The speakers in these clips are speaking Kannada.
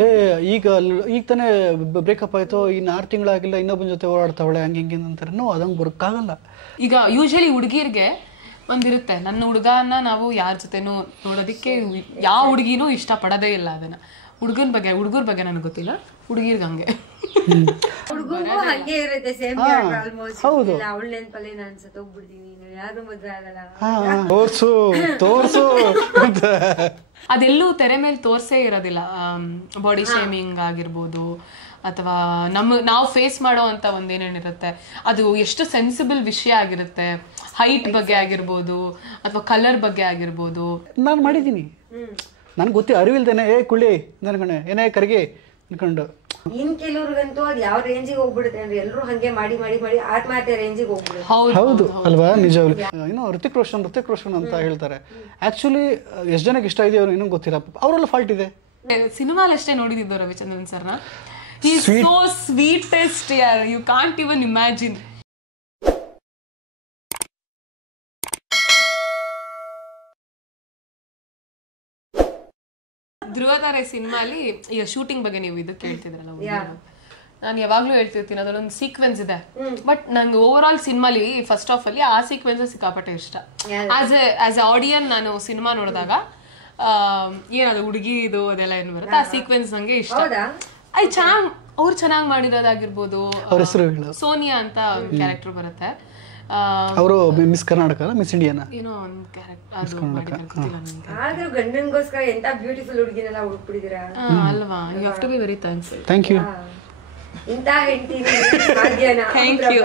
ಈಗ ತಾನೇ ಬ್ರೇಕಪ್ ಆಯ್ತು, ಇನ್ನು 6 ತಿಂಗಳಾಗಿಲ್ಲ, ಇನ್ನೊಬ್ಬನ ಜೊತೆ ಓಡಾಡ್ತಾವಳೆ ಹಂಗೆ ಹಿಂಗೆ ಅಂತಾರೆ. ನೋ, ಅದಂಗೆ ಬರೋಕ್ಕಾಗಲ್ಲ. ಈಗ ಯೂಶಲಿ ಹುಡುಗಿರ್ಗೆ ಒಂದಿರುತ್ತೆ, ನನ್ನ ಹುಡುಗನ ನಾವು ಯಾರ ಜೊತೆನೂ ನೋಡೋದಕ್ಕೆ ಯಾವ ಹುಡುಗಿನೂ ಇಷ್ಟಪಡೋದೇ ಇಲ್ಲ. ಅದನ್ನ ಹುಡುಗರ ಬಗ್ಗೆ ನನಗೆ ಗೊತ್ತಿಲ್ಲ, ಹುಡುಗಿರ್ಗೆ ಹಂಗೆ ಹುಡುಗರಿಗೂ ಹಂಗೆ ಇರುತ್ತೆ. ಸೇಮ್ ಆಲ್ಮೋಸ್ಟ್ ಅವಳ ನೆನಪಲ್ಲಿ ನಾನು ಸತ್ತೋಗ್ಬಿಡ್ತೀನಿ, ಯಾರು ಮದುವೆ ಆಗಲ್ಲ, ತೋರ್ಸು ಅದೆಲ್ಲೂ ತೆರೆ ಮೇಲೆ ತೋರ್ಸೇ ಇರೋದಿಲ್ಲ. ಬಾಡಿ ಶೇಮಿಂಗ್ ಆಗಿರ್ಬೋದು, ಅಥವಾ ನಾವು ಫೇಸ್ ಮಾಡೋ ಅಂತ ಒಂದೇನೇನಿರುತ್ತೆ ಅದು ಎಷ್ಟು ಸೆನ್ಸಿಬಲ್ ವಿಷಯ ಆಗಿರುತ್ತೆ. ಹೈಟ್ ಬಗ್ಗೆ ಆಗಿರ್ಬೋದು, ಅಥವಾ ಕಲರ್ ಬಗ್ಗೆ ಆಗಿರ್ಬೋದು. ನಾನು ಮಾಡಿದ್ದೀನಿ, ನನ್ಗೆ ಅರಿವಿಲ್ದೇನೆ ಕುಳ್ಳಿ ನನ್ಗಣೆ ಏನೇ ಕರಿಗೆ ಅನ್ಕೊಂಡು. ಇನ್ ಕೆಲವ್ರಿಗಂತೂ ಅದು ಯಾವ ರೇಂಜಿಗೆ ಹೋಗ್ಬಿಡುತ್ತೆ ಅಂದ್ರೆ ಎಲ್ಲರೂ ಹಂಗೆ ಮಾಡಿ ಮಾಡಿ ಮಾಡಿ ಆತ್ಮಹತ್ಯೆ ರೇಂಜಿಗೆ ಹೋಗ್ಬಿಡುತ್ತೆ. ಹೌದು ಅಲ್ವಾ, ನಿಜವಾಗ್ಲು. ಇನ್ನು ಋತಿಕ್ ರೋಷನ್ ಅಂತ ಹೇಳ್ತಾರೆ. ಆಕ್ಚುಲಿ ಎಷ್ಟು ಜನಕ್ಕೆ ಇಷ್ಟ ಇದೆಯೋ ಇನ್ನೂ ಗೊತ್ತಿಲ್ಲ, ಅವರೆಲ್ಲ ಫಾಲ್ಟ್ ಇದೆ. ಸಿನಿಮಾಲ್ ಅಷ್ಟೇ ನೋಡಿದ್ದು ರವಿಚಂದ್ರನ್ ಸರ್ನ. He is so sweetest, yeah, you can't even imagine. ಧ್ರುವತಾರೆ ಸಿನಿಮಾಲಿ ಈಗ ಶೂಟಿಂಗ್ ಬಗ್ಗೆ ನೀವು ಇದು ಕೇಳ್ತಿದ್ರಲ್ಲ, ನಾನು ಯಾವಾಗ್ಲೂ ಹೇಳ್ತಿರ್ತೀನಿ ಅದೊಂದು ಸೀಕ್ವೆನ್ಸ್ ಇದೆ. ಬಟ್ ನಂಗೆ ಓವರ್ ಆಲ್ ಸಿನಿಮಾಲಿ ಫಸ್ಟ್ ಆಫ್ ಅಲ್ಲಿ ಆ ಸೀಕ್ವೆನ್ಸ್ ಸಿಕ್ಕಾಪಟ್ಟೆ ಇಷ್ಟ. ಆಸ್ ಎ ಆಡಿಯನ್ ನಾನು ಸಿನಿಮಾ ನೋಡಿದಾಗ ಏನದು ಹುಡುಗಿ ಇದು ಅದೆಲ್ಲ ಏನು ಬರುತ್ತೆ, ಆ ಸೀಕ್ವೆನ್ಸ್ ನಂಗೆ ಇಷ್ಟ. ಅವ್ರು ಚೆನ್ನಾಗಿ ಮಾಡಿರೋದಾಗಿರ್ಬೋದು. ಸೋನಿಯಾ ಅಂತ ಒಂದು ಕ್ಯಾರೆಕ್ಟರ್ ಬರುತ್ತೆ, ಅವರು ಮಿಸ್ ಕರ್ನಾಟಕ ಮಿಸ್ ಇಂಡಿಯಾನ ಏನೋ ಒಂದು ಕ್ಯಾರೆಕ್ಟರ್ ಆದ್ರೂ ಗಂಡನಿಗೋಸ್ಕರ ಎಂತ ಬ್ಯೂಟಿಫುಲ್ ಹುಡುಗಿನೆಲ್ಲ ಹುಡುಕ್ಬಿಟ್ಟಿದ್ದೀರಾ ಅಲ್ವಾ. You have to be very thankful. Thank you. ಇಂತ ಹೆಂಡತಿ ಸಾಧ್ಯನಾ? Thank you.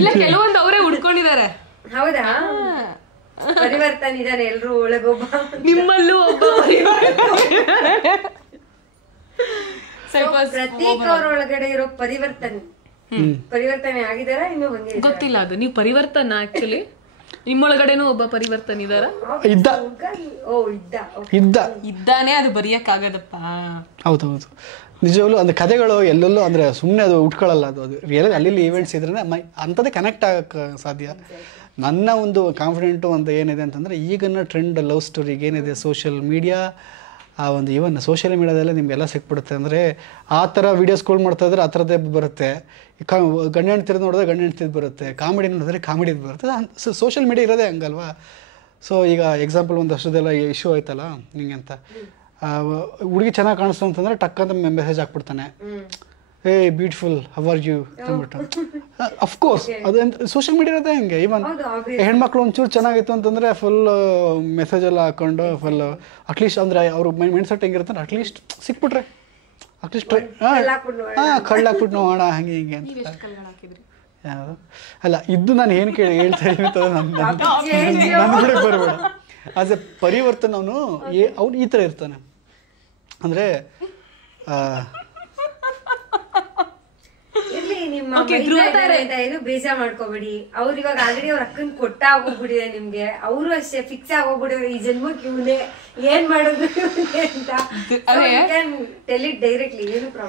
ಇಲ್ಲ, ಕೆಲವೊಂದು ಅವರೇ ಹುಡ್ಕೊಂಡಿದ್ದಾರೆ. ಹೌದಾ? ಪರಿವರ್ತನೆ ಇದಾರೆ ಎಲ್ರು ಒಳಗೊಬ್ಬ, ನಿಮ್ಮಲ್ಲೂ ಒಬ್ಬ ಪ್ರತೀಕ್ ಅವ್ರ ಒಳಗಡೆ ಇರೋ ಪರಿವರ್ತನೆ ಆಗಿದಾರ ಇನ್ನು ಹಂಗೆ ಗೊತ್ತಿಲ್ಲ. ಅದು ನೀವು ಪರಿವರ್ತನ ಆಕ್ಚುಲಿ ನಿಮ್ಮೊಳಗಡೆನೂ ಒಬ್ಬ ಪರಿವರ್ತನೆ ಇದ್ದಾನೆ, ಅದು ಬರೆಯಕ್ಕಾಗದಪ್ಪ. ಹೌದೌದು, ನಿಜವಾಗ್ಲೂ ಅಂದ್ರೆ ಕಥೆಗಳು ಎಲ್ಲೆಲ್ಲೋ ಅಂದ್ರೆ ಸುಮ್ಮನೆ ಅದು ಉಟ್ಕೊಳ್ಳಲ್ಲ. ಅದು ರಿಯಲ್ ಅಲ್ಲಿ ಈವೆಂಟ್ಸ್ ಇದ್ರೆ ಅಂಥದ್ದೇ ಕನೆಕ್ಟ್ ಆಗಕ್ಕೆ ಸಾಧ್ಯ. ನನ್ನ ಒಂದು ಕಾನ್ಫಿಡೆಂಟು ಅಂತ ಏನಿದೆ ಅಂತಂದರೆ, ಈಗಿನ ಟ್ರೆಂಡ್ ಲವ್ ಸ್ಟೋರಿಗೆ ಏನಿದೆ ಸೋಷಿಯಲ್ ಮೀಡಿಯಾ, ಆ ಒಂದು ಈವನ್ ಸೋಷಿಯಲ್ ಮೀಡಿಯಾದಲ್ಲೇ ನಿಮಗೆಲ್ಲ ಸಿಕ್ಬಿಡುತ್ತೆ. ಅಂದರೆ ಆ ಥರ ವೀಡಿಯೋಸ್ ಕಾಲ್ ಮಾಡ್ತಾ ಇದ್ರೆ ಆ ಥರದ್ದೇ ಬರುತ್ತೆ. ಗಂಡ ಹೆಂಡ್ತಿರೋದು ನೋಡಿದ್ರೆ ಗಂಡ ಹೆಂಡ್ತಿದ್ದು ಬರುತ್ತೆ, ಕಾಮಿಡಿ ನೋಡಿದ್ರೆ ಕಾಮಿಡಿದು ಬರುತ್ತೆ. ಸೋಷಿಯಲ್ ಮೀಡಿಯಾ ಇರೋದೇ ಹಂಗಲ್ವಾ. ಸೊ ಈಗ ಎಕ್ಸಾಂಪಲ್ ಒಂದು ವರ್ಷದೆಲ್ಲ ಇಶ್ಯೂ ಆಯ್ತಲ್ಲ ಹಿಂಗೆ ಅಂತ, ಹುಡುಗಿ ಚೆನ್ನಾಗಿ ಕಾಣಿಸ್ತು ಅಂತಂದರೆ ಟಕ್ ಅಂತ ಮೆಸೇಜ್ ಹಾಕ್ಬಿಡ್ತಾನೆ, ಏ ಬ್ಯೂಟಿಫುಲ್ ಹೌ ಆರ್ ಯು ಅಂದ್ಬಿಟ್ಟು. ಅಫ್ಕೋರ್ಸ್ ಅದು ಸೋಷಿಯಲ್ ಮೀಡಿಯಾ ಇರೋದೇ ಹಂಗೆ. ಈವನ್ ಹೆಣ್ಮಕ್ಳು ಒಂಚೂರು ಚೆನ್ನಾಗಿತ್ತು ಅಂತಂದರೆ ಫುಲ್ ಮೆಸೇಜ್ ಎಲ್ಲ ಹಾಕೊಂಡು ಫುಲ್ ಅಟ್ಲೀಸ್ಟ್ ಅಂದರೆ ಅವ್ರ ಮೈಂಡ್ ಸೆಟ್ ಹೆಂಗಿರುತ್ತೆ, ಅಟ್ಲೀಸ್ಟ್ ಸಿಕ್ಬಿಟ್ರೆ ಅಟ್ಲೀಸ್ಟ್ ಕಳ್ಳಾಕ್ಬಿಟ್ಟು ನೋಡೋಣ ಹಂಗೆ ಹಿಂಗೆ ಅಂತ. ಯಾವುದು ಅಲ್ಲ, ಇದು ನಾನು ಏನು ಹೇಳ್ತಾ ಇದ್ದೀನಿ ನನ್ನ ಬಿಡಕ್ಕೆ ಬರಬೇಡ. ಆಸ್ ಎ ಪರಿವರ್ತನೆ ಅವನು ಈ ಥರ ಇರ್ತಾನೆ. ಅಂದರೆ ಏನು ಬೇಜಾರ್ ಮಾಡ್ಕೋಬೇಡಿ. ಅವ್ರು ಇವಾಗ ಆಲ್ರೆಡಿ ಅವ್ರ ಅಕ್ಕನ್ ಕೊಟ್ಟ ಆಗೋಗ್ಬಿಟ್ಟಿದೆ ನಿಮ್ಗೆ. ಅವರು ಅಷ್ಟೇ ಫಿಕ್ಸ್ ಆಗೋಗ್ಬಿಟ್ಟಿದ್ರೆ ಈ ಜನ್ಮಕ್ಕೆ ಇವನೇ ಏನ್ ಮಾಡೋದು ಅಂತ.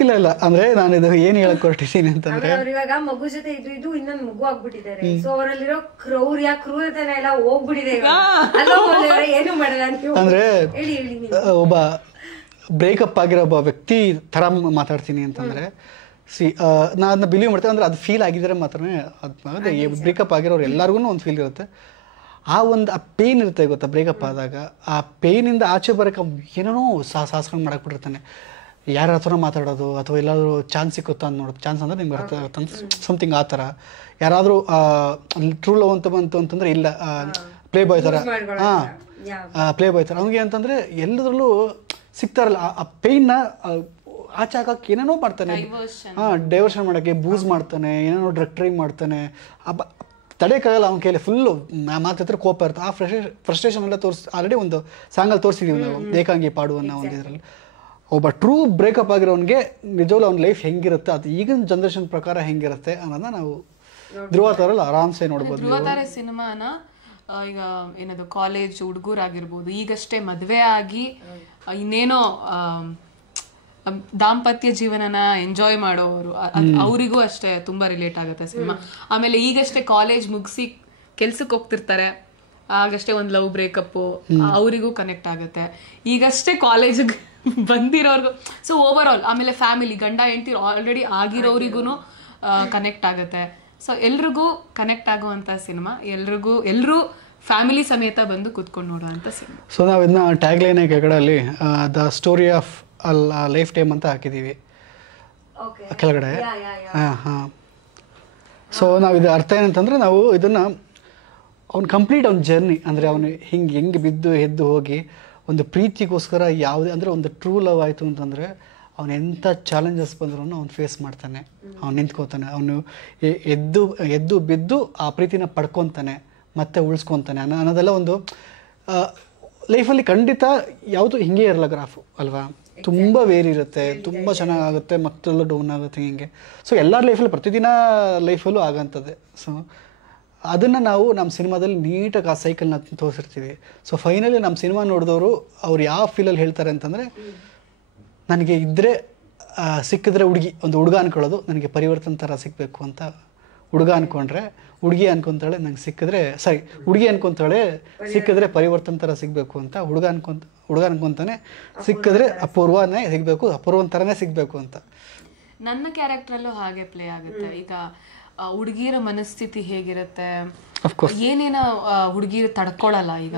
ಇಲ್ಲ ಅಂದ್ರೆ ನಾನು ಇದು ಏನ್ ಹೇಳಕ್ ಹೊರಟಿದ್ದೀನಿ ಅಂತಂದ್ರೆ, ಅವ್ರು ಇವಾಗ ಮಗು ಜೊತೆ ಇದ್ದು ಇನ್ನೊಂದು ಮಗು ಆಗ್ಬಿಟ್ಟಿದ್ದಾರೆ. ಸೊ ಅವರಲ್ಲಿರೋ ಕ್ರೂರತನ ಎಲ್ಲ ಹೋಗ್ಬಿಟ್ಟಿದೆ. ಏನು ಮಾಡಲ್ಲ ಅಂದ್ರೆ ಒಬ್ಬ ಬ್ರೇಕಪ್ ಆಗಿರೋ ಒಬ್ಬ ವ್ಯಕ್ತಿ ತರ ಮಾತಾಡ್ತೀನಿ ಅಂತಂದ್ರೆ, ನಾನು ಅದನ್ನ ಬಿಲೀವ್ ಮಾಡ್ತೇನೆ. ಅಂದರೆ ಅದು ಫೀಲ್ ಆಗಿದ್ರೆ ಮಾತ್ರನೇ ಅದು ಬ್ರೇಕಪ್ ಆಗಿರೋರು ಎಲ್ಲರಿಗೂ ಒಂದು ಫೀಲ್ ಇರುತ್ತೆ. ಆ ಪೇಯ್ನ್ ಇರುತ್ತೆ ಗೊತ್ತಾ ಬ್ರೇಕಪ್ ಆದಾಗ. ಆ ಪೇಯ್ನಿಂದ ಆಚೆ ಬರೋಕೆ ಏನೇನೋ ಸಾಹಸಗಳು ಮಾಡಕ್ಬಿಟ್ಟಿರ್ತಾನೆ. ಯಾರ ಹತ್ರ ಮಾತಾಡೋದು ಅಥವಾ ಎಲ್ಲಾದರೂ ಚಾನ್ಸ್ ಸಿಕ್ಕುತ್ತಾ ಅಂತ ನೋಡೋದು. ಚಾನ್ಸ್ ಅಂದರೆ ನಿಮ್ಗೆ ಬರುತ್ತೆ ಸಮಥಿಂಗ್ ಆ ಥರ. ಯಾರಾದರೂ ಟ್ರೂ ಲವ್ ಅಂತ ಬಂತು ಅಂತಂದರೆ ಇಲ್ಲ, ಪ್ಲೇ ಬಾಯ್ ಥರ. ಪ್ಲೇ ಬಾಯ್ ಥರ ಅವ್ನಿಗೆ ಅಂತಂದರೆ ಎಲ್ಲದರಲ್ಲೂ ಸಿಗ್ತಾರಲ್ಲ. ಆ ಪೇಯ್ನ ಆಚೆ ಹಾಕಕ್ಕೆ ಏನೇನೋ ಮಾಡ್ತಾನೆ. ಡೈವರ್ಷನ್ ಮಾಡೋಕ್ಕೆ ಬೂಸ್ ಮಾಡ್ತಾನೆ, ಏನೇನೋ ಡ್ರಗ್ ಟ್ರೈ ಮಾಡ್ತಾನೆ. ತಡೆಯಕ್ಕಾಗಲ್ಲ ಅವನ ಕೈಯಲ್ಲಿ. ಫುಲ್ಲು ಮಾತಾಡ್ತಾರೆ, ಕೋಪ ಇರುತ್ತೆ. ಆ ಫ್ರಸ್ಟ್ರೇಷನ್ ಎಲ್ಲ ಆಲ್ರೆಡಿ ಒಂದು ಸಾಂಗಲ್ಲಿ ತೋರಿಸಿದೀವಿ ನಾವು, ಏಕಾಂಗಿ ಪಾಡು ಅನ್ನೋ ಒಂದು ಇದರಲ್ಲಿ. ಒಬ್ಬ ಟ್ರೂ ಬ್ರೇಕಪ್ ಆಗಿರೋನಿಗೆ ನಿಜವಾಗ್ಲೂ ಅವ್ನ ಲೈಫ್ ಹೆಂಗಿರುತ್ತೆ, ಅದು ಈಗಿನ ಜನ್ರೇಷನ್ ಪ್ರಕಾರ ಹೆಂಗಿರುತ್ತೆ ಅನ್ನೋದನ್ನ ನಾವು ಧ್ರುವ ತಾರಲ್ಲಿ ಆರಾಮ್ಸೆ ನೋಡ್ಬೋದು. ಧ್ರುವ ತಾರೆ ಸಿನಿಮಾನ ಈಗ ಏನದು ಕಾಲೇಜ್ ಹುಡುಗರಾಗಿರ್ಬೋದು, ಈಗಷ್ಟೇ ಮದುವೆ ಆಗಿ ಇನ್ನೇನೋ ದಾಂಪತ್ಯ ಜೀವನನ ಎಂಜಾಯ್ ಮಾಡೋರು, ಅವರಿಗೂ ಅಷ್ಟೇ ತುಂಬಾ ರಿಲೇಟ್ ಆಗುತ್ತೆ ಸಿನಿಮಾ. ಆಮೇಲೆ ಈಗಷ್ಟೇ ಕಾಲೇಜ್ ಮುಗಿಸಿ ಕೆಲ್ಸಕ್ಕೆ ಹೋಗ್ತಿರ್ತಾರೆ, ಆಗಷ್ಟೇ ಒಂದು ಲವ್ ಬ್ರೇಕಪ್, ಅವರಿಗೂ ಕನೆಕ್ಟ್ ಆಗುತ್ತೆ. ಈಗಷ್ಟೇ ಕಾಲೇಜ್ ಬಂದಿರೋರ್ಗು. ಸೊ ಓವರ್ ಆಲ್ ಆಮೇಲೆ ಫ್ಯಾಮಿಲಿ, ಗಂಡ ಹೆಂಡತಿ ಆಲ್ರೆಡಿ ಆಗಿರೋರಿಗೂ ಕನೆಕ್ಟ್ ಆಗುತ್ತೆ. ಸೊ ಎಲ್ರಿಗೂ ಕನೆಕ್ಟ್ ಆಗುವಂಥ ಸಿನಿಮಾ, ಎಲ್ಲರೂ ಫ್ಯಾಮಿಲಿ ಸಮೇತ ಬಂದು ಕೂತ್ಕೊಂಡು ನೋಡುವಂಥ ಸಿನಿಮಾ. ಸೊ ನಾವು ಇದನ್ನ ಟ್ಯಾಗ್ ಲೈನ್ ಕೆಳಗಡೆ the story of life time ಅಂತ ಹಾಕಿದ್ದೀವಿ ಕೆಳಗಡೆ. ಹಾಂ. ಸೊ ನಾವು ಇದು ಅರ್ಥ ಏನಂತಂದರೆ, ನಾವು ಇದನ್ನು ಅವ್ನು ಕಂಪ್ಲೀಟ್ ಅವ್ನ ಜರ್ನಿ, ಅಂದರೆ ಅವನು ಹೆಂಗೆ ಬಿದ್ದು ಎದ್ದು ಹೋಗಿ ಒಂದು ಪ್ರೀತಿಗೋಸ್ಕರ ಯಾವುದೇ ಅಂದರೆ ಒಂದು ಟ್ರೂ ಲವ್ ಆಯಿತು ಅಂತಂದರೆ ಅವನು ಎಂಥ ಚಾಲೆಂಜಸ್ ಬಂದ್ರೂ ಅವ್ನು ಫೇಸ್ ಮಾಡ್ತಾನೆ, ಅವ್ನು ನಿಂತ್ಕೋತಾನೆ, ಅವನು ಎದ್ದು ಬಿದ್ದು ಆ ಪ್ರೀತಿನ ಪಡ್ಕೊತಾನೆ ಮತ್ತೆ ಉಳಿಸ್ಕೊತಾನೆ ಅನ್ನೋದೆಲ್ಲ ಒಂದು ಲೈಫಲ್ಲಿ ಖಂಡಿತ ಯಾವುದು ಹಿಂಗೆ ಇರಲ್ಲ ಗ್ರಾಫು ಅಲ್ವಾ. ತುಂಬ ವೇರಿ ಇರುತ್ತೆ, ತುಂಬ ಚೆನ್ನಾಗುತ್ತೆ, ಮತ್ತೆಲ್ಲ ಡೌನ್ ಆಗುತ್ತೆ ಹಿಂಗೆ. ಸೊ ಎಲ್ಲರ ಲೈಫಲ್ಲಿ ಪ್ರತಿದಿನ ಲೈಫಲ್ಲೂ ಆಗೋಂಥದ್ದೇ. ಸೊ ಅದನ್ನು ನಾವು ನಮ್ಮ ಸಿನಿಮಾದಲ್ಲಿ ನೀಟಾಗಿ ಆ ಸೈಕಲ್ನ ತೋರಿಸಿರ್ತೀವಿ. ಸೊ ಫೈನಲಿ ನಮ್ಮ ಸಿನಿಮಾ ನೋಡಿದವರು ಅವ್ರು ಯಾವ ಫೀಲಲ್ಲಿ ಹೇಳ್ತಾರೆ ಅಂತಂದರೆ, ನನಗೆ ಇದ್ದರೆ ಸಿಕ್ಕಿದ್ರೆ ಒಂದು ಹುಡುಗ ಅನ್ಕೊಳ್ಳೋದು, ನನಗೆ ಪರಿವರ್ತನೆ ಥರ ಸಿಗಬೇಕು ಅಂತ ಹುಡುಗ ಅಂದ್ಕೊಂಡ್ರೆ, ಹುಡುಗಿ ಅನ್ಕೊತಾಳೆ ನಂಗೆ ಸಿಕ್ಕಿದ್ರೆ ಹುಡುಗಿ ಅನ್ಕೊತಾಳೆ ಸಿಕ್ಕಿದ್ರೆ ಪರಿವರ್ತನೆ ಥರ ಸಿಗಬೇಕು ಅಂತ, ಹುಡುಗ ಅನ್ಕೊತಾನೆ ಸಿಕ್ಕಿದ್ರೆ ಅಪೂರ್ವನೇ ಸಿಗಬೇಕು, ಅಪೂರ್ವನ ಥರನೇ ಸಿಗಬೇಕು ಅಂತ. ನನ್ನ ಕ್ಯಾರೆಕ್ಟ್ರಲ್ಲೂ ಹಾಗೆ ಪ್ಲೇ ಆಗುತ್ತೆ. ಈಗ ಹುಡುಗಿಯರ ಮನಸ್ಥಿತಿ ಹೇಗಿರುತ್ತೆ, ಏನೇನೋ ಹುಡುಗಿರು ತಡ್ಕೊಳ್ಳಲ್ಲ. ಈಗ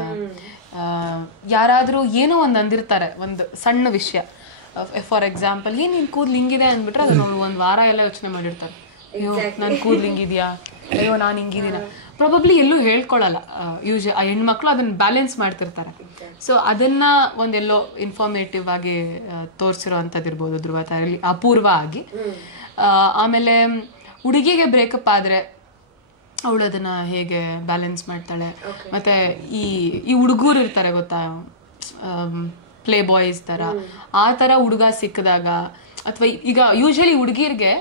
ಯಾರಾದರೂ ಏನೋ ಒಂದು ಅಂದಿರ್ತಾರೆ, ಒಂದು ಸಣ್ಣ ವಿಷಯ, ಫಾರ್ ಎಕ್ಸಾಂಪಲ್ ನೀನು ಕೂದಲು ಹಿಂಗಿದೆ ಅಂದ್ಬಿಟ್ರೆ ಅದನ್ನ ಒಂದು ವಾರ ಎಲ್ಲ ಯೋಚನೆ ಮಾಡಿರ್ತಾರೆ. ಅಯ್ಯೋ ನಾನು ಕೂದಲು ಹಿಂಗಿದ್ಯಾ, ಅಯ್ಯೋ ನಾನು ಹಿಂಗಿದ್ದೀನ, ಪ್ರಾಬಬ್ಲಿ ಎಲ್ಲೂ ಹೇಳ್ಕೊಳ್ಳಲ್ಲ. ಆ ಹೆಣ್ಮಕ್ಳು ಅದನ್ನ ಬ್ಯಾಲೆನ್ಸ್ ಮಾಡ್ತಿರ್ತಾರೆ. ಸೊ ಅದನ್ನ ಒಂದೆಲ್ಲೋ ಇನ್ಫಾರ್ಮೇಟಿವ್ ಆಗಿ ತೋರಿಸಿರೋ ಅಂಥದ್ದಿರ್ಬೋದು ಧ್ರುವ ತಾರೆಯಲ್ಲಿ, ಅಪೂರ್ವ ಆಗಿ. ಆಮೇಲೆ ಹುಡುಗಿಗೆ ಬ್ರೇಕಪ್ ಆದರೆ ಅವಳು ಅದನ್ನ ಹೇಗೆ ಬ್ಯಾಲೆನ್ಸ್ ಮಾಡ್ತಾಳೆ. ಮತ್ತೆ ಈ ಹುಡುಗರು ಇರ್ತಾರೆ ಗೊತ್ತಾ, ಪ್ಲೇ ಬಾಯ್ಸ್ ಥರ, ಆ ಥರ ಹುಡುಗ ಸಿಕ್ಕಿದಾಗ, ಅಥವಾ ಈಗ ಯೂಶಲಿ ಹುಡುಗಿರ್ಗೆ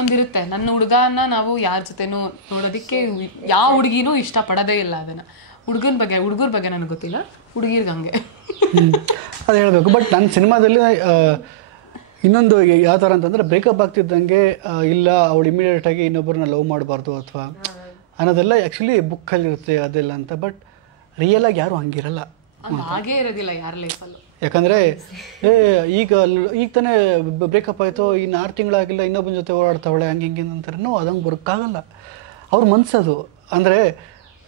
ಒಂದಿರುತ್ತೆ, ನನ್ನ ಹುಡುಗನ ನಾವು ಯಾರ ಜೊತೆನೂ ನೋಡೋದಕ್ಕೆ ಯಾವ ಹುಡುಗಿನೂ ಇಷ್ಟಪಡೋದೇ ಇಲ್ಲ. ಅದನ್ನು ಹುಡುಗರ ಬಗ್ಗೆ ನನಗೆ ಗೊತ್ತಿಲ್ಲ, ಹುಡುಗಿರ್ಗೆ ಹಂಗೆ ಅದು ಹೇಳಬೇಕು. ಬಟ್ ನನ್ನ ಸಿನಿಮಾದಲ್ಲಿ ಇನ್ನೊಂದು ಯಾವ ಥರ ಅಂತಂದರೆ, ಬ್ರೇಕಪ್ ಆಗ್ತಿದ್ದಂಗೆ ಇಲ್ಲ ಅವಳು ಇಮಿಡಿಯೇಟಾಗಿ ಇನ್ನೊಬ್ಬರನ್ನ ಲವ್ ಮಾಡಬಾರ್ದು ಅಥವಾ ಅನ್ನೋದೆಲ್ಲ ಆ್ಯಕ್ಚುಲಿ ಬುಕ್ಕಲ್ಲಿರುತ್ತೆ ಅದೆಲ್ಲ ಅಂತ. ಬಟ್ ರಿಯಲಾಗಿ ಯಾರು ಹಂಗಿರಲ್ಲ, ಹಾಗೇ ಇರೋದಿಲ್ಲ ಯಾರ ಲೈಫಲ್ಲೂ. ಯಾಕಂದರೆ ಈಗ ತಾನೇ ಬ್ರೇಕಪ್ ಆಯಿತು, ಇನ್ನು 6 ತಿಂಗಳಾಗಿಲ್ಲ, ಇನ್ನೊಬ್ಬನ ಜೊತೆ ಓಡಾಡ್ತಾವಳೆ ಹಂಗೆ ಹಿಂಗೆ ಅಂತಾರೆ. ಅದಂಗೆ ಬರೋಕ್ಕಾಗಲ್ಲ. ಅವ್ರ ಮನ್ಸದು. ಅಂದರೆ